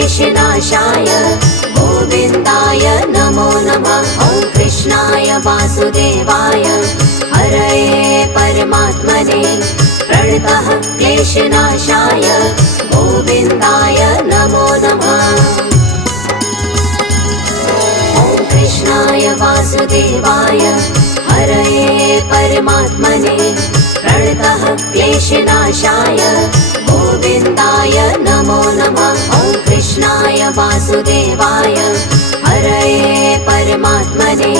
क्लेशनाशाय गोविन्दाय नमो नमः। ॐ कृष्णाय वासुदेवाय हरये परमात्मने प्रणतः क्लेशनाशाय गोविन्दाय नमो नमः। ॐ कृष्णाय वासुदेवाय हरये परमात्मने प्रणतः क्लेशनाशाय गोविन्दाय नमो नमः। ॐ कृष्णाय वासुदेवाय हरये परमात्मने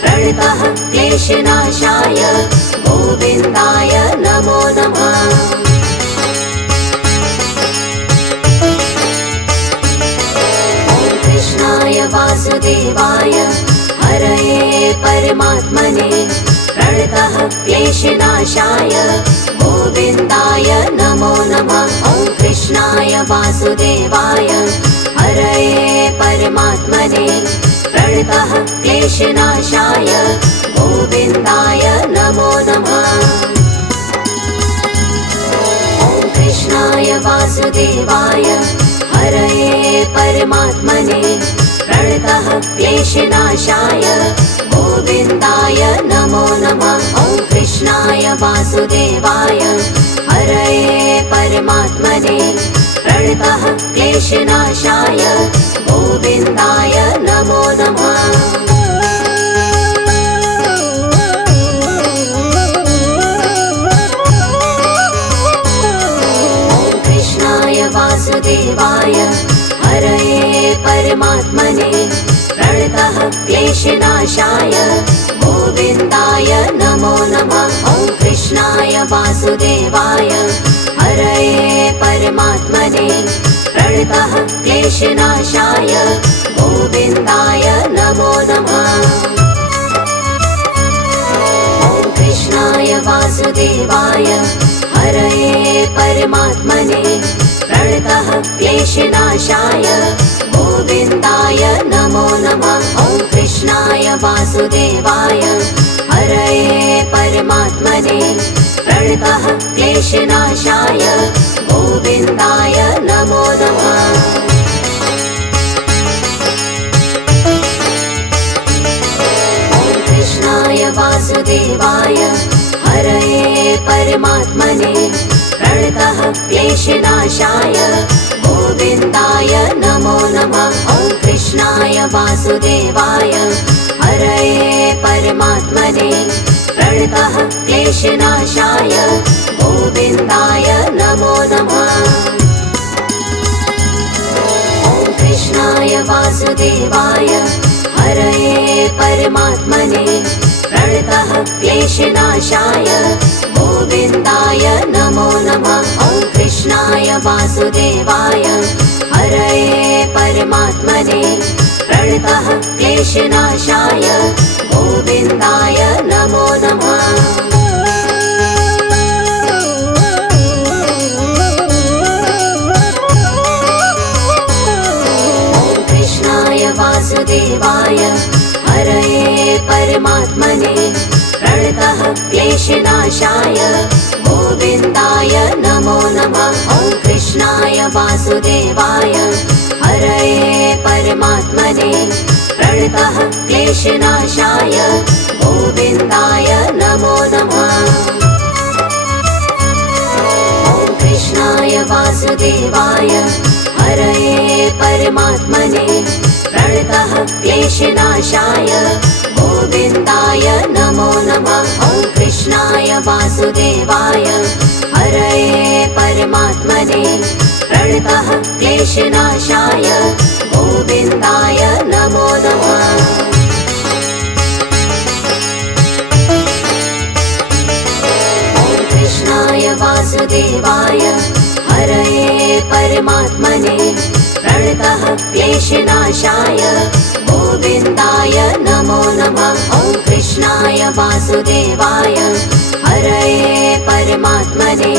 प्रणतः क्लेशनाशाय गोविन्दाय नमो नमः। ॐ कृष्णाय वासुदेवाय हरये परमात्मने प्रणतः क्लेशनाशाय गोविन्दाय नमो नमः। ॐ कृष्णाय वासुदेवाय हरये परमात्मने प्रणतः क्लेशनाशाय गोविन्दाय नमो नमः। ॐ कृष्णाय वासुदेवाय हरये परमात्मने प्रणतः क्लेशनाशाय गोविन्दाय नमो नमः। ॐ कृष्णाय वासुदेवाय हरये परमात्मने प्रणतः क्लेशनाशाय गोविन्दाय नमो नमः। ॐ कृष्णाय वासुदेवाय हरये परमात्मने प्रणतः क्लेशनाशाय गोविन्दाय नमो नमः। ॐ कृष्णाय वासुदेवाय हरये परमात्मने प्रणतः क्लेशनाशाय गोविन्दाय नमो नमः। ॐ कृष्णाय वासुदेवाय हरये परमात्मने प्रणतः क्लेशनाशाय गोविन्दाय नमो नमः। ॐ कृष्णाय वासुदेवाय हरये परमात्मने प्रणतः क्लेशनाशाय गोविन्दाय नमो नमः। ॐ कृष्णाय वासुदेवाय हरये परमात्मने प्रणतः क्लेशनाशाय गोविन्दाय नमो नमः। ॐ कृष्णाय वासुदेवाय हरये परमात्मने प्रणतः क्लेशनाशाय गोविन्दाय नमो नमः। ॐ कृष्णाय वासुदेवाय हरये परमात्मने प्रणतः क्लेशनाशाय गोविन्दाय नमो नमः। ॐ कृष्णाय वासुदेवाय हरये परमात्मने प्रणतः क्लेशनाशाय गोविन्दाय नमो नमः। ॐ कृष्णाय वासुदेवाय हरये परमात्मने प्रणतः क्लेशनाशाय गोविन्दाय नमो नमः। ॐ कृष्णाय वासुदेवाय हरये परमात्मने प्रणतः क्लेशनाशाय गोविन्दाय नमो नमः। ॐ कृष्णाय वासुदेवाय हरये परमात्मने प्रणतः क्लेशनाशाय गोविन्दाय नमो नमः। ॐ कृष्णाय वासुदेवाय हरये परमात्मने प्रणतः क्लेशनाशाय गोविन्दाय नमो नमः। ॐ कृष्णाय वासुदेवाय हरये परमात्मने प्रणतः क्लेशनाशाय गोविन्दाय नमो नमः। ॐ कृष्णाय वासुदेवाय हरये परमात्मने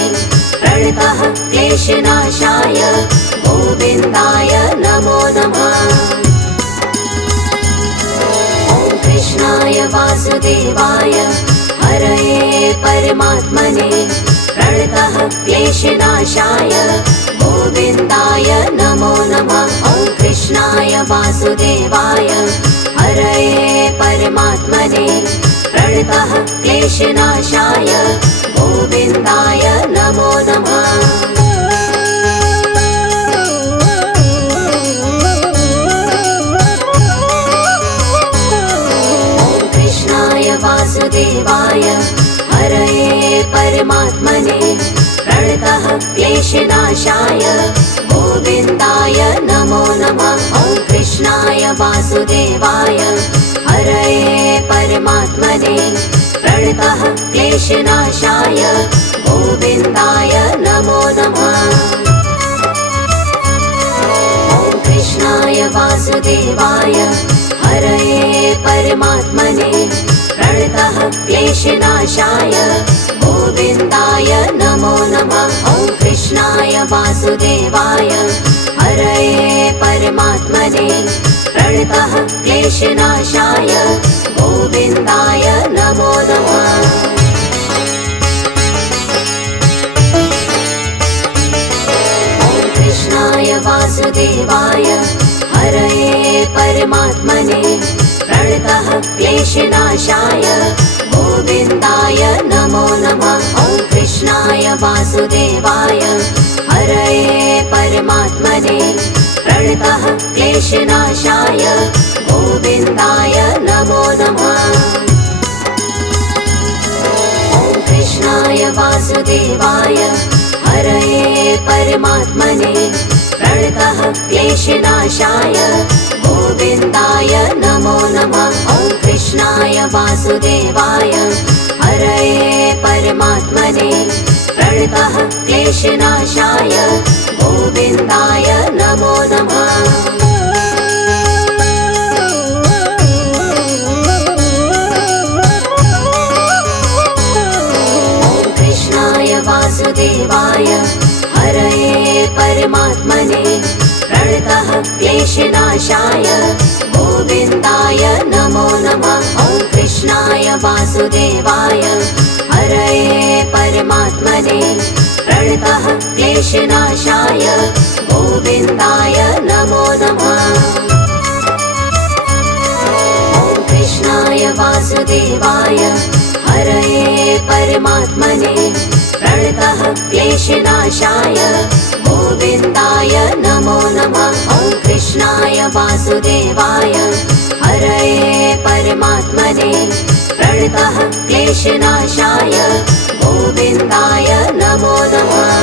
प्रणतः क्लेशनाशाय गोविन्दाय नमो नमः। ॐ कृष्णाय वासुदेवाय हरये परमात्मने प्रणतः क्लेशनाशाय गोविन्दाय नमो नमः। वासुदेवाय हरये परमात्मने प्रणतः क्लेशनाशाय गोविन्दाय नमो नमः। वासुदेवाय हरये परमात्मने प्रणतः क्लेशनाशाय गोविन्दाय नमो नमः। ॐ कृष्णाय वासुदेवाय हरये परमात्मने प्रणतः क्लेशनाशाय गोविन्दाय नमो नमः। ॐ कृष्णाय वासुदेवाय हरये परमात्मने प्रणतः क्लेशनाशाय गोविन्दाय नमो नमः। ॐ कृष्णाय वासुदेवाय हरये परमात्मने प्रणतः क्लेशनाशाय गोविन्दाय नमो नमः। ॐ कृष्णाय वासुदेवाय हरये परमात्मने प्रणतः क्लेशनाशाय गोविन्दाय नमो नमः। ॐ कृष्णाय वासुदेवाय हरये परमात्मने प्रणतः क्लेशनाशाय गोविन्दाय नमो नमः। ॐ कृष्णाय वासुदेवाय हरये परमात्मने प्रणतः क्लेशनाशाय गोविन्दाय नमो नमः। ॐ कृष्णाय वासुदेवाय हरये परमात्मने प्रणतः क्लेशनाशाय गोविन्दाय नमो नमः। ॐ कृष्णाय वासुदेवाय हरये परमात्मने प्रणतः क्लेशनाशाय गोविन्दाय नमो नमः। ॐ कृष्णाय वासुदेवाय हरये परमात्मने प्रणतः क्लेशनाशाय गोविन्दाय नमो नमः। ॐ कृष्णाय वासुदेवाय हरये परमात्मने प्रणतः क्लेशनाशाय गोविन्दाय नमो नमः। ॐ कृष्णाय वासुदेवाय हरये परमात्मने प्रणतः क्लेशनाशाय गोविन्दाय नमो नमः।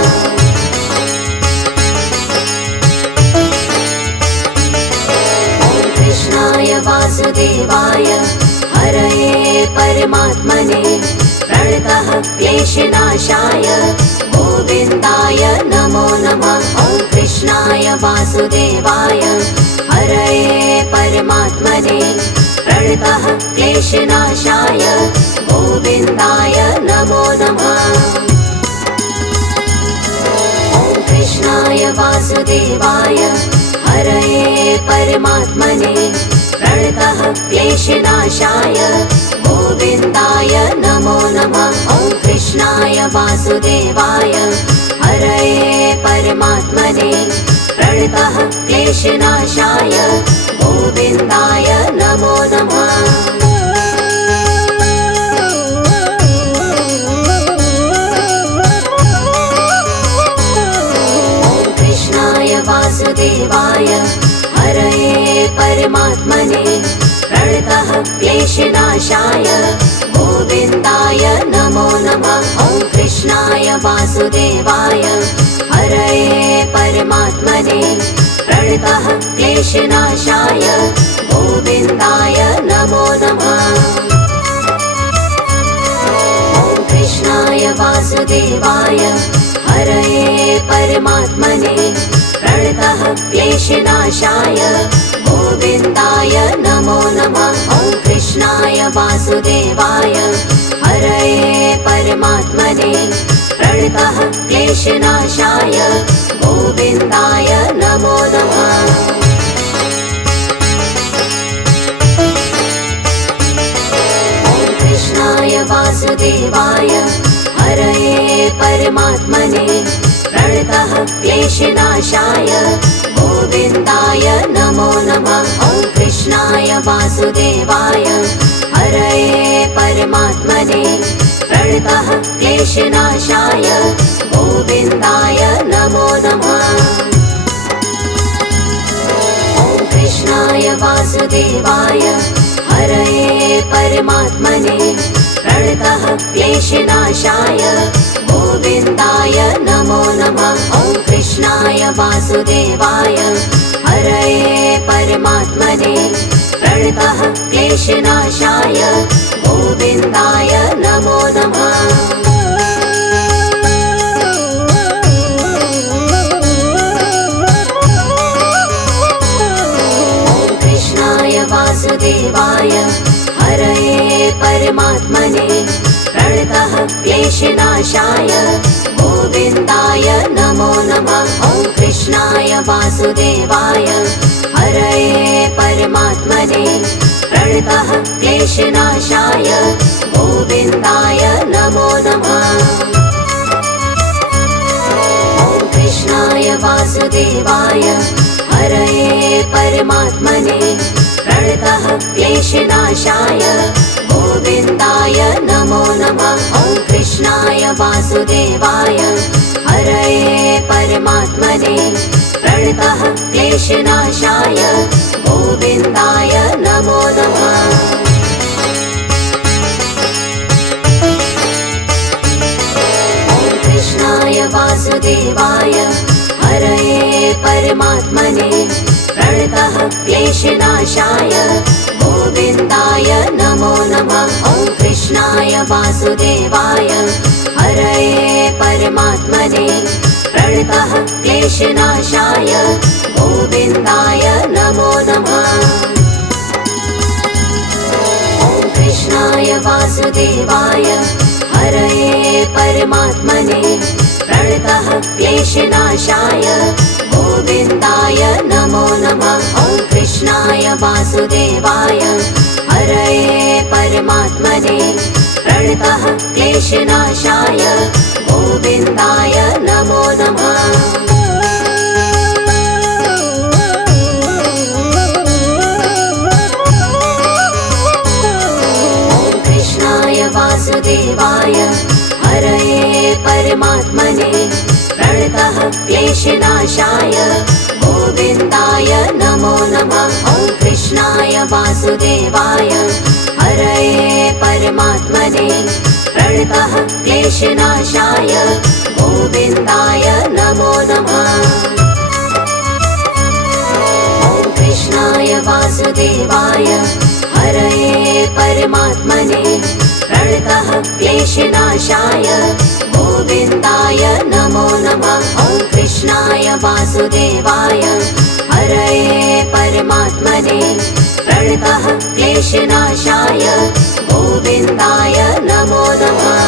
ॐ कृष्णाय वासुदेवाय हरये परमात्मने प्रणतः क्लेशनाशाय गोविन्दाय नमो नमः। ॐ कृष्णाय वासुदेवाय हरये परमात्मने प्रणतः क्लेशनाशाय गोविन्दाय नमो नमः। ॐ कृष्णाय वासुदेवाय हरये परमात्मने प्रणतः क्लेशनाशाय गोविन्दाय नमो नमः। ॐ कृष्णाय वासुदेवाय हरये परमात्मने प्रणतः क्लेशनाशाय गोविन्दाय नमो नमः। ॐ कृष्णाय वासुदेवाय हरये परमात्मने प्रणतः क्लेशनाशाय गोविन्दाय नमो नमः। ॐ कृष्णाय वासुदेवाय हरये परमात्मने प्रणतः क्लेशनाशाय गोविन्दाय नमो नमः। ॐ कृष्णाय वासुदेवाय हरये परमात्मने प्रणतः क्लेशनाशाय गोविन्दाय नमो नमः। ॐ कृष्णाय वासुदेवाय हरये परमात्मने प्रणतः क्लेशनाशाय गोविन्दाय नमो नमः। ॐ कृष्णाय वासुदेवाय हरये परमात्मने प्रणतः क्लेशनाशाय गोविन्दाय नमो नमः। ॐ वासुदेवाय हरये परमात्मने प्रणतः क्लेशनाशाय गोविन्दाय नमो नमः। ॐ कृष्णाय वासुदेवाय हरये परमात्मने प्रणतः क्लेशनाशाय गोविन्दाय नमो नमः। ॐ कृष्णाय वासुदेवाय हरये परमात्मने प्रणतः क्लेशनाशाय गोविन्दाय नमो नमः। ॐ कृष्णाय वासुदेवाय हरये परमात्मने प्रणतः क्लेशनाशाय गोविन्दाय नमो नमः। ॐ कृष्णाय वासुदेवाय हरये परमात्मने प्रणतः क्लेशनाशाय गोविन्दाय नमो नमः। ॐ कृष्णाय वासुदेवाय हरये परमात्मने प्रणतः क्लेशनाशाय गोविन्दाय नमो नमः। ॐ कृष्णाय वासुदेवाय हरये परमात्मने प्रणतः क्लेशनाशाय गोविन्दाय नमो नमः। ॐ कृष्णाय वासुदेवाय हरये परमात्मने प्रणतः क्लेशनाशाय गोविन्दाय नमो नमः। ॐ कृष्णाय वासुदेवाय हरये परमात्मने प्रणतः क्लेशनाशाय गोविन्दाय नमो नमः। ॐ कृष्णाय वासुदेवाय हरये परमात्मने प्रणतः क्लेशनाशाय गोविन्दाय नमो नमः। ॐ कृष्णाय वासुदेवाय हरये परमात्मने प्रणतः क्लेशनाशाय गोविन्दाय नमो नमः। ॐ कृष्णाय वासुदेवाय हरये परमात्मने प्रणतः क्लेशनाशाय गोविन्दाय नमो नमः। ॐ कृष्णाय वासुदेवाय हरये परमात्मने प्रणतः क्लेशनाशाय गोविन्दाय नमो नमः। ॐ कृष्णाय वासुदेवाय हरये परमात्मने प्रणतः क्लेशनाशाय गोविन्दाय नमो नमः। ॐ कृष्णाय वासुदेवाय हरये परमात्मने प्रणतः क्लेशनाशाय गोविन्दाय नमो नमः।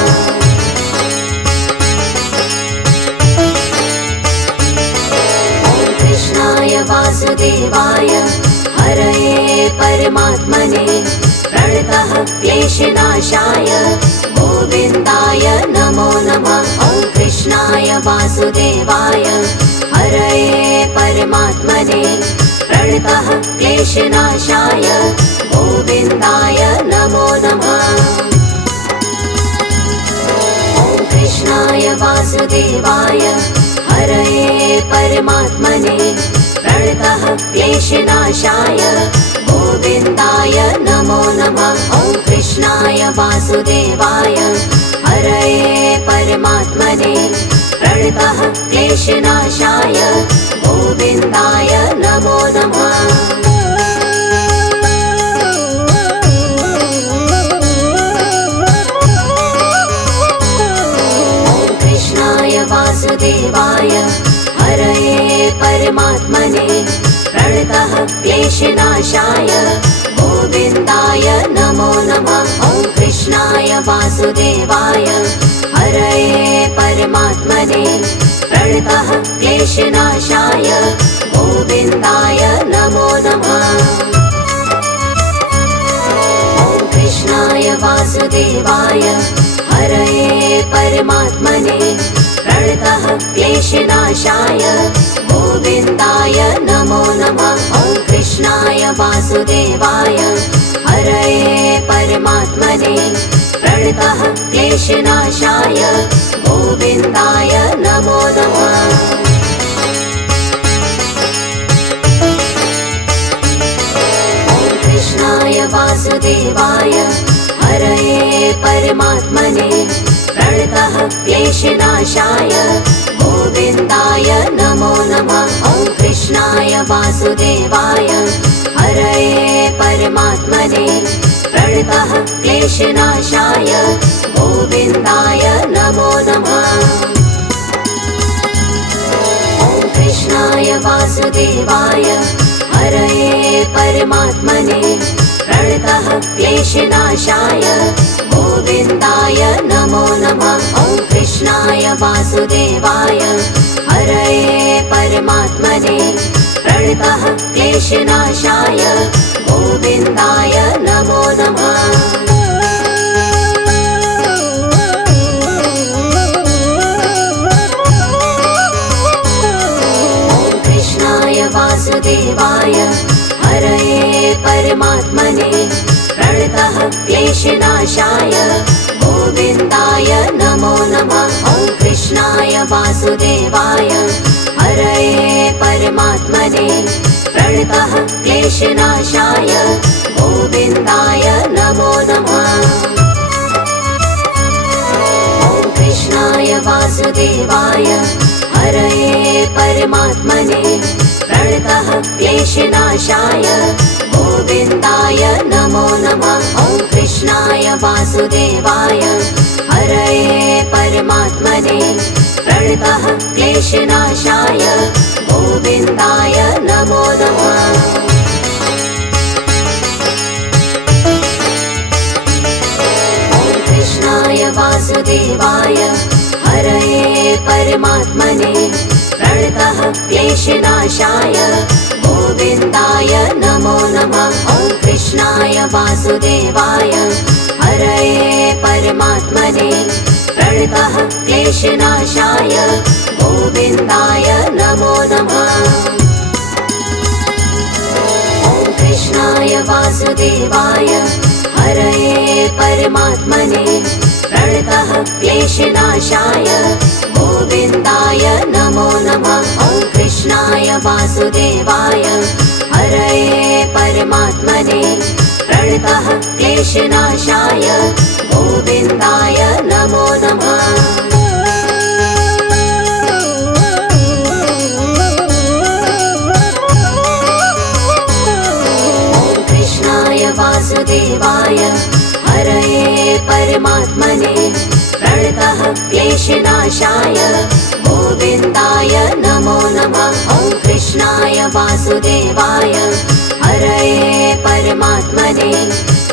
ॐ कृष्णाय वासुदेवाय हरये परमात्मने प्रणतः क्लेशनाशाय गोविन्दाय नमो नमः। ॐ कृष्णाय वासुदेवाय हरये परमात्मने प्रणतः क्लेशनाशाय गोविन्दाय नमो नमः। ॐ कृष्णाय वासुदेवाय हरये परमात्मने प्रणतः क्लेशनाशाय गोविन्दाय नमो नमः। ॐ कृष्णाय वासुदेवाय हरये परमात्मने प्रणतः क्लेशनाशाय गोविन्दाय नमो नमः। ॐ कृष्णाय वासुदेवाय हरये परमात्मने प्रणतः क्लेशनाशाय गोविन्दाय नमो नमः। ॐ कृष्णाय वासुदेवाय हरये परमात्मने प्रणतः क्लेशनाशाय गोविन्दाय नमो नमः। ॐ कृष्णाय वासुदेवाय हरये परमात्मने प्रणतः क्लेशनाशाय गोविन्दाय नमो नमः। ॐ कृष्णाय वासुदेवाय वासुदेवाय हरये परमात्मने प्रणतः क्लेशनाशाय गोविन्दाय नमो नमः। कृष्णाय वासुदेवाय हरये परमात्मने प्रणतः क्लेशनाशाय गोविन्दाय नमो नमः। ॐ कृष्णाय वासुदेवाय हरये परमात्मने प्रणतः क्लेशनाशाय गोविन्दाय नमो नमः। ॐ कृष्णाय वासुदेवाय हरये परमात्मने प्रणतः क्लेशनाशाय गोविन्दाय नमो नमः। ॐ कृष्णाय वासुदेवाय हरये परमात्मने प्रणतः क्लेशनाशाय गोविन्दाय नमो नमः। वासुदेवाय हरये परमात्मने प्रणतः क्लेशनाशाय गोविन्दाय नमो नमः। ॐ कृष्णाय वासुदेवाय हरये परमात्मने प्रणतः क्लेशनाशाय गोविन्दाय नमो नमः। ॐ कृष्णाय वासुदेवाय हरये परमात्मने प्रणतः क्लेशनाशाय गोविन्दाय नमो नमः। ॐ कृष्णाय वासुदेवाय हरये परमात्मने प्रणतः क्लेशनाशाय गोविन्दाय नमो नमः। ॐ कृष्णाय वासुदेवाय हरये परमात्मने प्रणतः क्लेशनाशाय गोविन्दाय नमो नमः। ॐ कृष्णाय वासुदेवाय हरये परमात्मने प्रणतः क्लेशनाशाय गोविन्दाय नमो नमः। ॐ कृष्णाय वासुदेवाय हरये परमात्मने प्रणतः क्लेशनाशाय गोविन्दाय नमो नमः। ॐ कृष्णाय वासुदेवाय हरये परमात्मने प्रणतः क्लेशनाशाय गोविन्दाय नमो नमः। ॐ कृष्णाय वासुदेवाय हरये परमात्मने प्रणतः क्लेशनाशाय गोविन्दाय नमो नमः। ॐ कृष्णाय वासुदेवाय हरये परमात्मने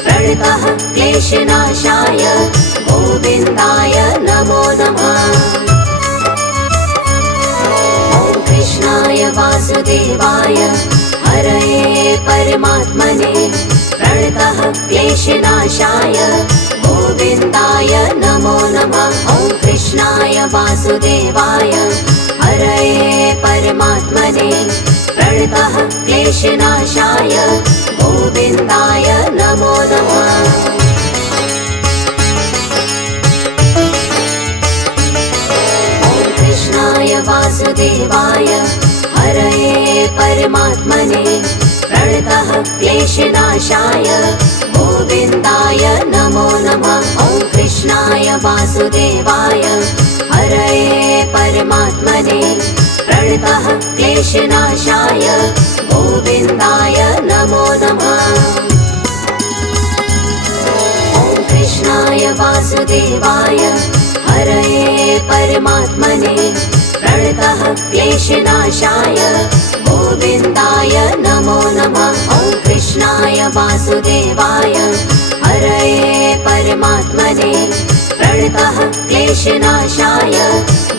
प्रणतः क्लेशनाशाय गोविन्दाय नमो नमः। ॐ कृष्णाय वासुदेवाय हरये परमात्मने प्रणतः क्लेशनाशाय गोविन्दाय नमो नमः। ॐ कृष्णाय वासुदेवाय हरये परमात्मने प्रणतः क्लेशनाशाय गोविन्दाय नमो नमः। ॐ कृष्णाय वासुदेवाय हरये परमात्मने प्रणतः क्लेशनाशाय गोविन्दाय नमो नमः। ॐ कृष्णाय वासुदेवाय हरये परमात्मने प्रणतः क्लेशनाशाय गोविन्दाय नमो नमः। ॐ कृष्णाय वासुदेवाय हरये परमात्मने प्रणतः क्लेशनाशाय गोविन्दाय नमो नमः। ॐ कृष्णाय वासुदेवाय हरये परमात्मने प्रणतः क्लेशनाशाय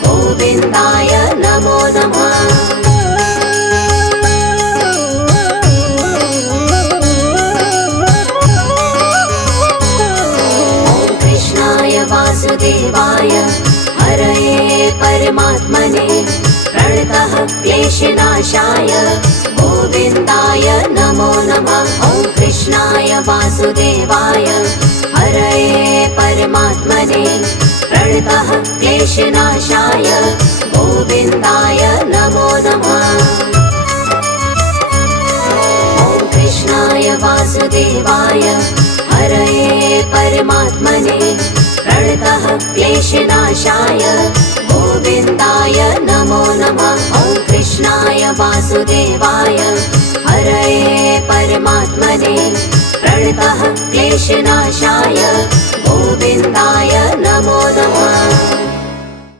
गोविन्दाय नमो नमः। ॐ कृष्णाय वासुदेवाय हरये परमात्मने प्रणतः क्लेश क्लेशनाशाय गोविन्दाय नमो नमः। ॐ कृष्णाय वासुदेवाय हरये परमात्मने प्रणतः क्लेशनाशाय गोविन्दाय नमो नमः। ॐ कृष्णाय वासुदेवाय हरये परमात्मने प्रणतः क्लेशनाशाय गोविन्दाय नमो नमः। ॐ कृष्णाय वासुदेवाय हरये परमात्मने प्रणतः क्लेशनाशाय गोविन्दाय नमो नमः।